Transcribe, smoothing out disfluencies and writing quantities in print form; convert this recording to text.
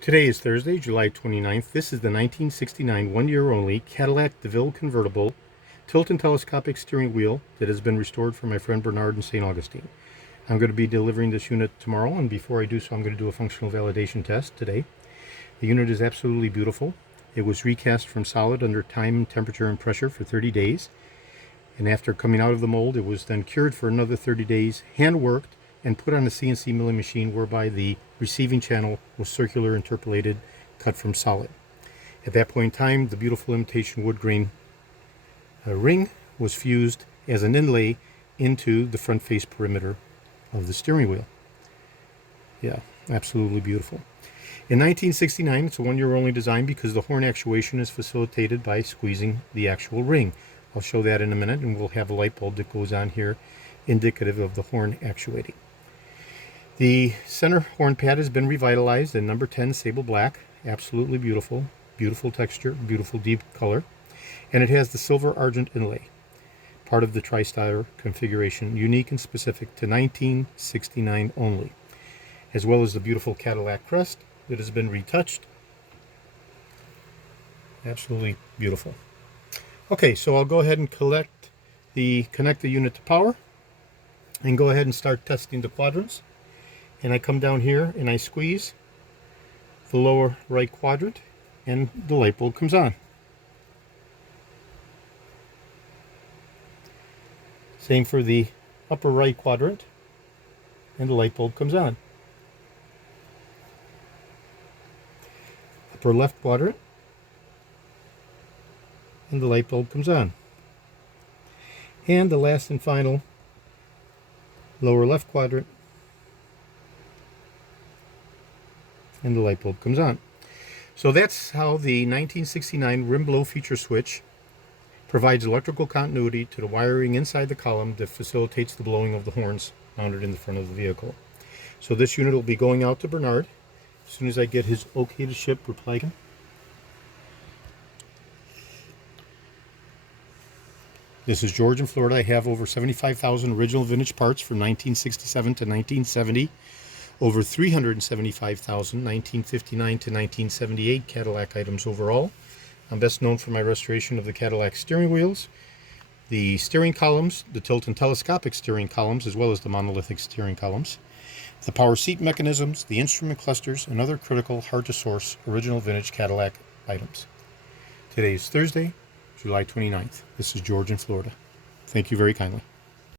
Today is Thursday, July 29th. This is the 1969 one-year-only Cadillac DeVILLE convertible tilt and telescopic steering wheel that has been restored for my friend Bernard in St. Augustine. I'm going to be delivering this unit tomorrow, and before I do so, I'm going to do a functional validation test today. The unit is absolutely beautiful. It was recast from solid under time, temperature, and pressure for 30 days. And after coming out of the mold, it was then cured for another 30 days, hand-worked, and put on a CNC milling machine whereby the receiving channel was circular interpolated, cut from solid. At that point in time, the beautiful imitation wood grain ring was fused as an inlay into the front face perimeter of the steering wheel. Yeah, absolutely beautiful. In 1969, it's a one-year-only design because the horn actuation is facilitated by squeezing the actual ring. I'll show that in a minute, and we'll have a light bulb that goes on here indicative of the horn actuating. The center horn pad has been revitalized in number 10 sable black. Absolutely beautiful. Beautiful texture, beautiful deep color. And it has the silver argent inlay, part of the tri-styler configuration, unique and specific to 1969 only, as well as the beautiful Cadillac crest that has been retouched. Absolutely beautiful. Okay, so I'll go ahead and connect the unit to power and go ahead and start testing the quadrants. And I come down here and I squeeze the lower right quadrant and the light bulb comes on. Same for the upper right quadrant and the light bulb comes on. Upper left quadrant and the light bulb comes on. And the last and final lower left quadrant and the light bulb comes on. So that's how the 1969 rim blow feature switch provides electrical continuity to the wiring inside the column that facilitates the blowing of the horns mounted in the front of the vehicle. So this unit will be going out to Bernard as soon as I get his okay to ship reply. This is George in Florida. I have over 75,000 original vintage parts from 1967 to 1970. Over 375,000 1959 to 1978 Cadillac items overall. I'm best known for my restoration of the Cadillac steering wheels, the steering columns, the tilt and telescopic steering columns, as well as the monolithic steering columns, the power seat mechanisms, the instrument clusters, and other critical, hard-to-source original vintage Cadillac items. Today is Thursday, July 29th. This is George in Florida. Thank you very kindly.